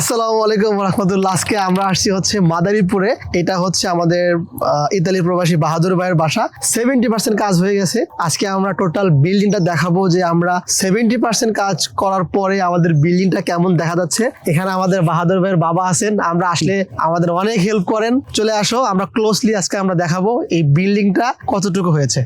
আসসালামু আলাইকুম রহমতুল্লাহ। আজকে আমরা আসছি হচ্ছে মাদারীপুরে। এটা হচ্ছে আমাদের ইতালি প্রবাসী বাহাদুর ভাইয়ের বাসা। 70% কাজ হয়ে গেছে। আজকে আমরা টোটাল বিল্ডিংটা দেখাবো যে আমরা 70% কাজ করার পরে আমাদের বিল্ডিংটা কেমন দেখা যাচ্ছে। এখানে আমাদের বাহাদুর ভাইয়ের বাবা আছেন, আমরা আসলে আমাদের অনেক হেল্প করেন। চলে আসো, আমরা ক্লোজলি আজকে আমরা দেখাবো এই বিল্ডিংটা কতটুকু হয়েছে।